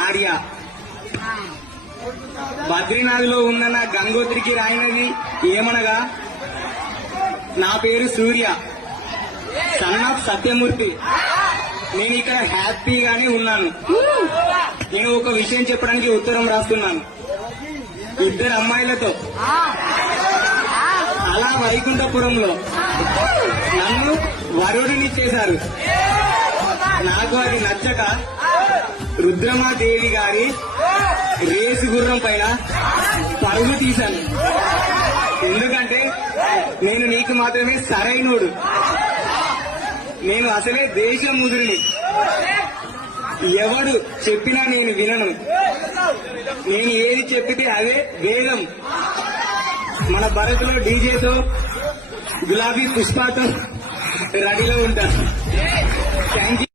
ఆర్య. బద్రీనాథ్లో ఉన్న నా గంగోత్రికి రాయినది ఏమనగా, నా పేరు సూర్య, సన్ ఆఫ్ సత్యమూర్తి. నేను ఇక్కడ హ్యాపీగానే ఉన్నాను. నేను ఒక విషయం చెప్పడానికి ఉత్తరం రాస్తున్నాను. 2 అమ్మాయిలతో అలా వైకుంఠపురంలో నన్ను వరుడిని చేశారు. నాకు అది నచ్చక రుద్రమాదేవి గారి రేసు గుర్రం పైన పరుగు తీశాను. ఎందుకంటే నేను నీకు మాత్రమే సరైనోడు. నేను అసలే దేశం ముదురిని. ఎవడు చెప్పినా నేను వినను. నేను ఏది చెప్పితే అదే వేదం. మన భరత్లో డీజేతో గులాబీ పుష్పతో రెడీలో ఉంటాను. Thank you.